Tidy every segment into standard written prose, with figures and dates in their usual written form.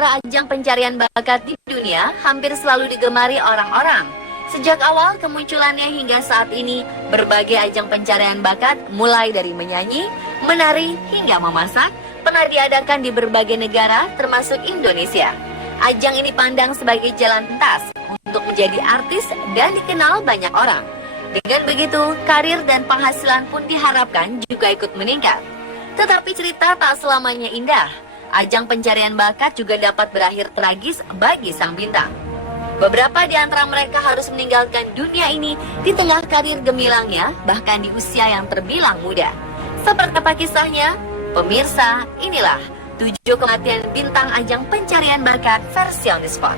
acara ajang pencarian bakat di dunia hampir selalu digemari orang-orang. Sejak awal kemunculannya hingga saat ini, berbagai ajang pencarian bakat mulai dari menyanyi, menari, hingga memasak pernah diadakan di berbagai negara termasuk Indonesia. Ajang ini pandang sebagai jalan pintas untuk menjadi artis dan dikenal banyak orang. Dengan begitu, karir dan penghasilan pun diharapkan juga ikut meningkat. Tetapi cerita tak selamanya indah. Ajang pencarian bakat juga dapat berakhir tragis bagi sang bintang. Beberapa di antara mereka harus meninggalkan dunia ini di tengah karir gemilangnya, bahkan di usia yang terbilang muda. Seperti apa kisahnya? Pemirsa, inilah 7 kematian bintang ajang pencarian bakat versi on the spot.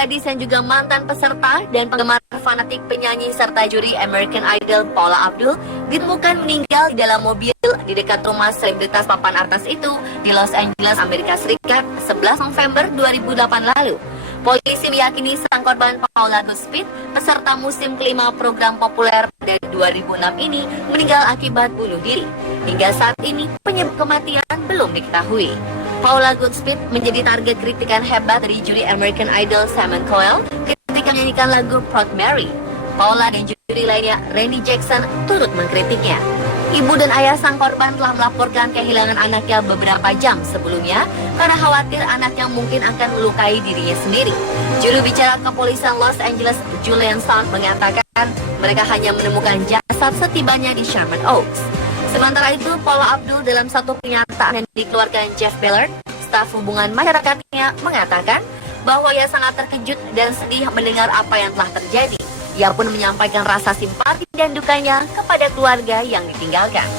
Gadis yang juga mantan peserta dan penggemar fanatik penyanyi serta juri American Idol Paula Abdul ditemukan meninggal di dalam mobil di dekat rumah selebritas papan atas itu di Los Angeles, Amerika Serikat 11 November 2008 lalu. Polisi meyakini sang korban Paula Goodspeed, peserta musim kelima program populer dari 2006 ini meninggal akibat bunuh diri. Hingga saat ini penyebab kematian belum diketahui. Paula Goodspeed menjadi target kritikan hebat dari juri American Idol Simon Cowell ketika menyanyikan lagu Proud Mary. Paula dan juri lainnya Randy Jackson turut mengkritiknya. Ibu dan ayah sang korban telah melaporkan kehilangan anaknya beberapa jam sebelumnya karena khawatir anaknya mungkin akan melukai dirinya sendiri. Juru bicara kepolisian Los Angeles Julian Sand mengatakan mereka hanya menemukan jasad setibanya di Sherman Oaks. Sementara itu, Paula Abdul dalam satu pernyataan yang dikeluarkan Jeff Ballard, staf hubungan masyarakatnya, mengatakan bahwa ia sangat terkejut dan sedih mendengar apa yang telah terjadi. Ia pun menyampaikan rasa simpati dan dukanya kepada keluarga yang ditinggalkan.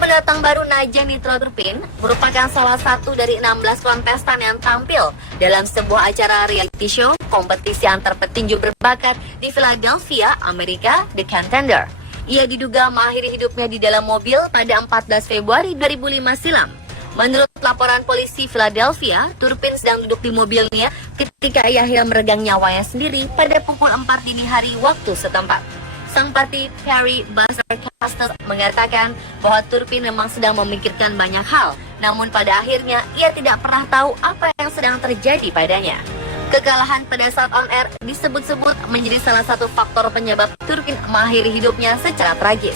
Pendatang baru Naja Nitroturpin merupakan salah satu dari 16 kontestan yang tampil dalam sebuah acara reality show kompetisi antar petinju berbakat di Philadelphia, Amerika, The Contender. Ia diduga mengakhiri hidupnya di dalam mobil pada 14 Februari 2005 silam. Menurut laporan polisi Philadelphia, Turpin sedang duduk di mobilnya ketika ia meregang nyawanya sendiri pada pukul 4 dini hari waktu setempat. Sang pelatih Perry Buster Castles mengatakan bahwa Turpin memang sedang memikirkan banyak hal, namun pada akhirnya ia tidak pernah tahu apa yang sedang terjadi padanya. Kekalahan pada saat on air disebut-sebut menjadi salah satu faktor penyebab Turpin mengakhiri hidupnya secara tragis.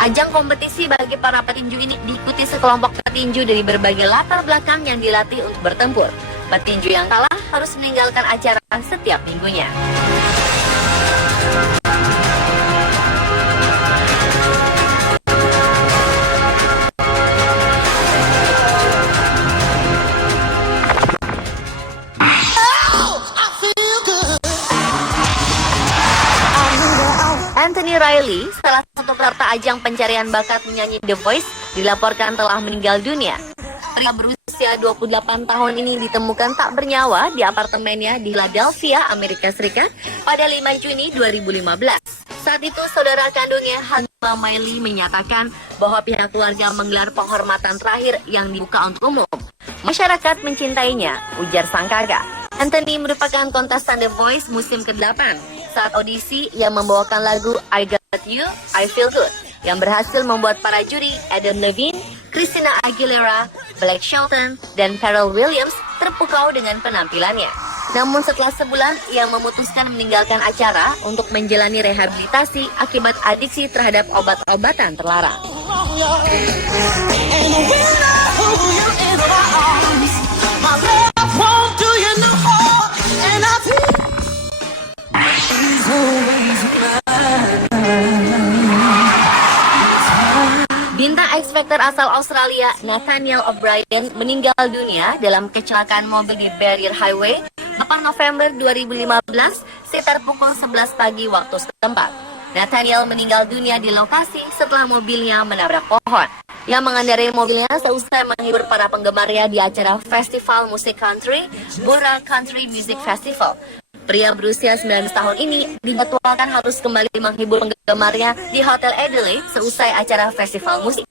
Ajang kompetisi bagi para petinju ini diikuti sekelompok petinju dari berbagai latar belakang yang dilatih untuk bertempur. Petinju yang kalah harus meninggalkan acara setiap minggunya. Anthony Riley, salah satu peserta ajang pencarian bakat menyanyi The Voice, dilaporkan telah meninggal dunia. Pria berusia 28 tahun ini ditemukan tak bernyawa di apartemennya di Philadelphia, Amerika Serikat pada 5 Juni 2015. Saat itu, saudara kandungnya, Hannah Miley, menyatakan bahwa pihak keluarga menggelar penghormatan terakhir yang dibuka untuk umum. Masyarakat mencintainya, ujar sang kakak. Anthony merupakan kontestan The Voice musim ke-8. Saat audisi, ia membawakan lagu I Got You, I Feel Good yang berhasil membuat para juri Adam Levine, Christina Aguilera, Blake Shelton, dan Pharrell Williams terpukau dengan penampilannya. Namun setelah sebulan, ia memutuskan meninggalkan acara untuk menjalani rehabilitasi akibat adiksi terhadap obat-obatan terlarang. Bintang X Factor asal Australia, Nathaniel O'Brien, meninggal dunia dalam kecelakaan mobil di Barrier Highway 8 November 2015 sekitar pukul 11 pagi waktu setempat. Nathaniel meninggal dunia di lokasi setelah mobilnya menabrak pohon. Ia mengendarai mobilnya seusai menghibur para penggemarnya di acara festival musik country, Burra Country Music Festival. Pria berusia 19 tahun ini dijadwalkan harus kembali menghibur penggemarnya di Hotel Adelaide seusai acara festival musik.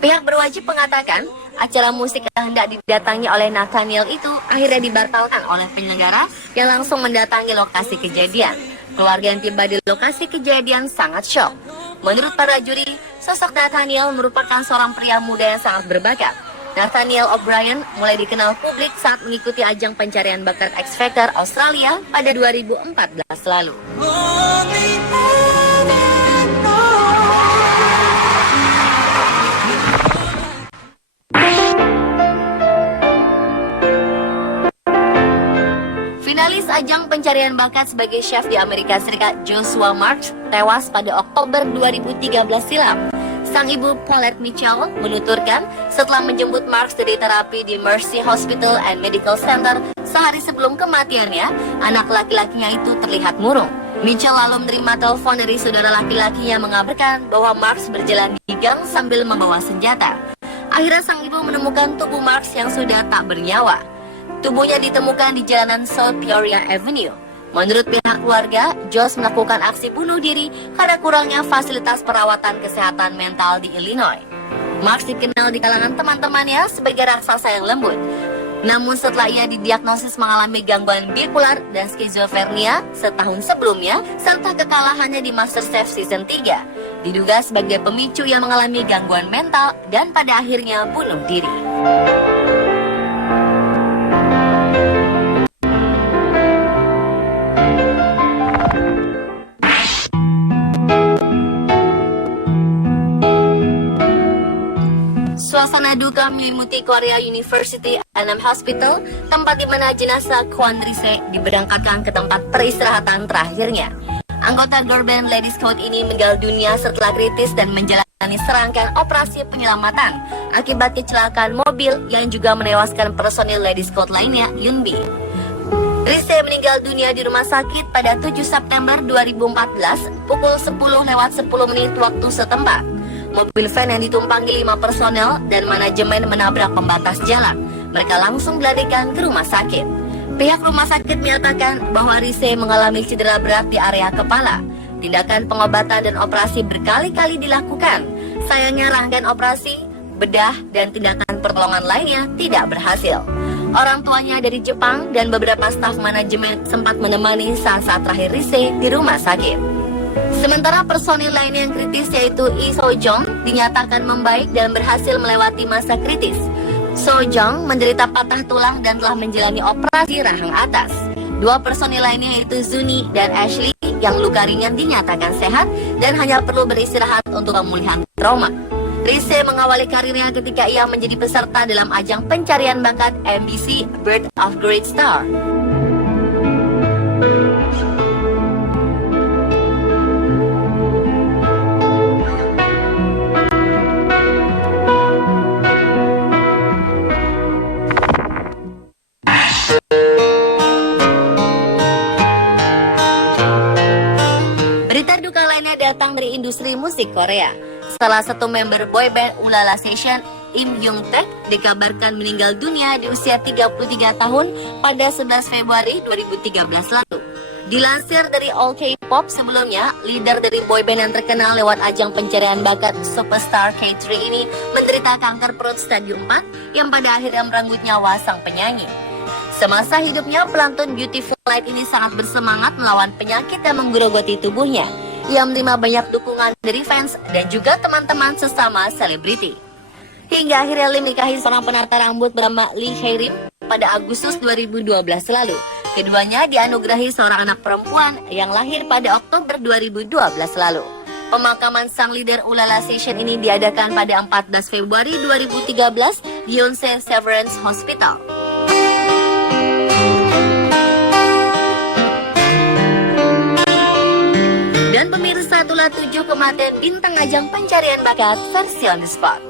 Pihak berwajib mengatakan acara musik yang hendak didatangi oleh Nathaniel itu akhirnya dibatalkan oleh penyelenggara yang langsung mendatangi lokasi kejadian. Keluarga yang tiba di lokasi kejadian sangat syok. Menurut para juri, sosok Nathaniel merupakan seorang pria muda yang sangat berbakat. Nathaniel O'Brien mulai dikenal publik saat mengikuti ajang pencarian bakat X Factor Australia pada 2014 lalu. Finalis ajang pencarian bakat sebagai chef di Amerika Serikat Joshua Marks tewas pada Oktober 2013 silam. Sang ibu Paulette Mitchell menuturkan setelah menjemput Marks dari terapi di Mercy Hospital and Medical Center sehari sebelum kematiannya, anak laki-lakinya itu terlihat murung. Mitchell lalu menerima telepon dari saudara laki-lakinya mengabarkan bahwa Marks berjalan di gang sambil membawa senjata. Akhirnya sang ibu menemukan tubuh Marks yang sudah tak bernyawa. Tubuhnya ditemukan di jalanan South Peoria Avenue. Menurut pihak keluarga, Josh melakukan aksi bunuh diri karena kurangnya fasilitas perawatan kesehatan mental di Illinois. Marks dikenal di kalangan teman-temannya sebagai raksasa yang lembut. Namun setelah ia didiagnosis mengalami gangguan bipolar dan skizofrenia setahun sebelumnya, serta kekalahannya di MasterChef Season 3, diduga sebagai pemicu yang mengalami gangguan mental dan pada akhirnya bunuh diri. Suasana duka menyelimuti Korea University Annam Hospital, tempat di mana jenazah Kwon Rise diberangkatkan ke tempat peristirahatan terakhirnya. Anggota girl band Ladies Code ini meninggal dunia setelah kritis dan menjalani serangkaian operasi penyelamatan akibat kecelakaan mobil yang juga menewaskan personil Ladies Code lainnya, Yunbi. Rise meninggal dunia di rumah sakit pada 7 September 2014 pukul 10:10 waktu setempat. Mobil van yang ditumpangi 5 personel dan manajemen menabrak pembatas jalan. Mereka langsung dilarikan ke rumah sakit. Pihak rumah sakit menyatakan bahwa Rise mengalami cedera berat di area kepala. Tindakan pengobatan dan operasi berkali-kali dilakukan. Sayangnya rangkaian operasi, bedah, dan tindakan pertolongan lainnya tidak berhasil. Orang tuanya dari Jepang dan beberapa staf manajemen sempat menemani saat-saat terakhir Rise di rumah sakit. Sementara personil lainnya yang kritis yaitu Lee So-jong dinyatakan membaik dan berhasil melewati masa kritis. So-jong menderita patah tulang dan telah menjalani operasi rahang atas. 2 personil lainnya yaitu Zuni dan Ashley yang luka ringan dinyatakan sehat dan hanya perlu beristirahat untuk pemulihan trauma. Rise mengawali karirnya ketika ia menjadi peserta dalam ajang pencarian bakat MBC Birth of Great Star. Datang dari industri musik Korea. Salah satu member boyband Ulala Session, Im Young Taek, dikabarkan meninggal dunia di usia 33 tahun pada 11 Februari 2013 lalu. Dilansir dari All K-pop sebelumnya, leader dari boyband yang terkenal lewat ajang pencarian bakat Superstar K3 ini menderita kanker perut stadium 4 yang pada akhirnya merenggut nyawa sang penyanyi. Semasa hidupnya, pelantun Beautiful Light ini sangat bersemangat melawan penyakit yang menggerogoti tubuhnya. Ia menerima banyak dukungan dari fans dan juga teman-teman sesama selebriti. Hingga akhirnya Lim menikahi seorang penata rambut bernama Lee Hae-rim pada Agustus 2012 lalu. Keduanya dianugerahi seorang anak perempuan yang lahir pada Oktober 2012 lalu. Pemakaman sang leader Ulala Session ini diadakan pada 14 Februari 2013 di Yonsei Severance Hospital. Dan pemirsa, itulah 7 kematian bintang ajang pencarian bakat versi On The Spot.